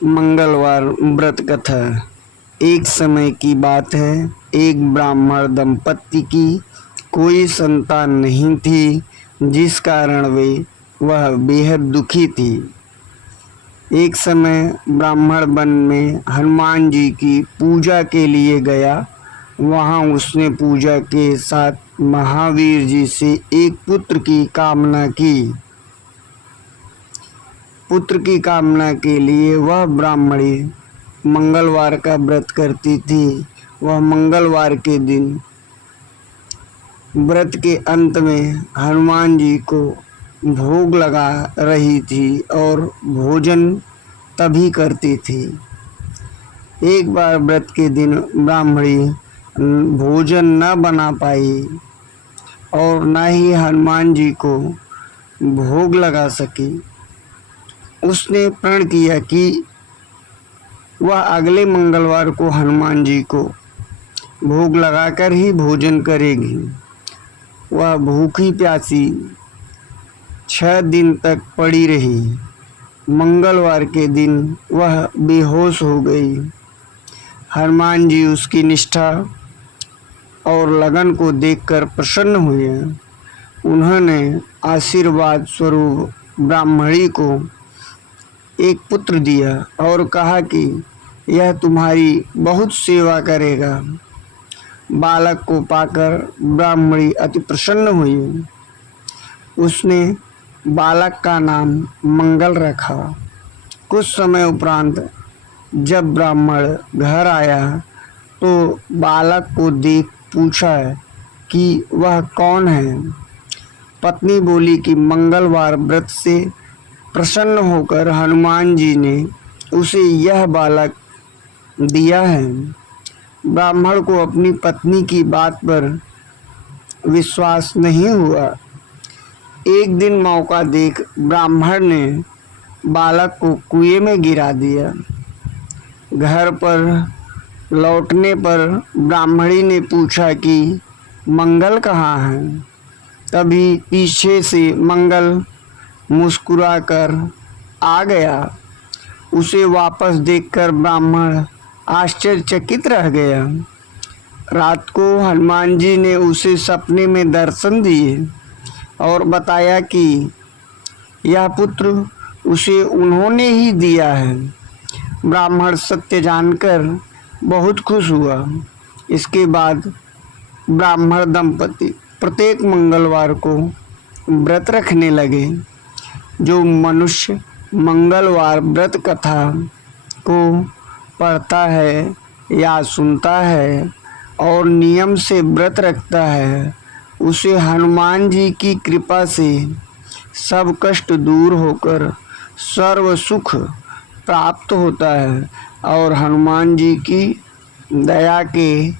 मंगलवार व्रत कथा। एक समय की बात है, एक ब्राह्मण दंपत्ति की कोई संतान नहीं थी, जिस कारण वह बेहद दुखी थी। एक समय ब्राह्मण वन में हनुमान जी की पूजा के लिए गया। वहाँ उसने पूजा के साथ महावीर जी से एक पुत्र की कामना की। पुत्र की कामना के लिए वह ब्राह्मणी मंगलवार का व्रत करती थी। वह मंगलवार के दिन व्रत के अंत में हनुमान जी को भोग लगा रही थी और भोजन तभी करती थी। एक बार व्रत के दिन ब्राह्मणी भोजन न बना पाई और न ही हनुमान जी को भोग लगा सकी। उसने प्रण किया कि वह अगले मंगलवार को हनुमान जी को भोग लगाकर ही भोजन करेगी। वह भूखी प्यासी 6 दिन तक पड़ी रही। मंगलवार के दिन वह बेहोश हो गई। हनुमान जी उसकी निष्ठा और लगन को देखकर प्रसन्न हुए। उन्होंने आशीर्वाद स्वरूप ब्राह्मणी को एक पुत्र दिया और कहा कि यह तुम्हारी बहुत सेवा करेगा। बालक को पाकर ब्राह्मणी अति प्रसन्न हुई। उसने बालक का नाम मंगल रखा। कुछ समय उपरांत जब ब्राह्मण घर आया तो बालक को देख पूछा कि वह कौन है। पत्नी बोली कि मंगलवार व्रत से प्रसन्न होकर हनुमान जी ने उसे यह बालक दिया है। ब्राह्मण को अपनी पत्नी की बात पर विश्वास नहीं हुआ। एक दिन मौका देख ब्राह्मण ने बालक को कुएं में गिरा दिया। घर पर लौटने पर ब्राह्मणी ने पूछा कि मंगल कहाँ है। तभी पीछे से मंगल मुस्कुराकर आ गया। उसे वापस देखकर ब्राह्मण आश्चर्यचकित रह गया। रात को हनुमान जी ने उसे सपने में दर्शन दिए और बताया कि यह पुत्र उसे उन्होंने ही दिया है। ब्राह्मण सत्य जानकर बहुत खुश हुआ। इसके बाद ब्राह्मण दंपति प्रत्येक मंगलवार को व्रत रखने लगे। जो मनुष्य मंगलवार व्रत कथा को पढ़ता है या सुनता है और नियम से व्रत रखता है, उसे हनुमान जी की कृपा से सब कष्ट दूर होकर सर्व सुख प्राप्त होता है और हनुमान जी की दया के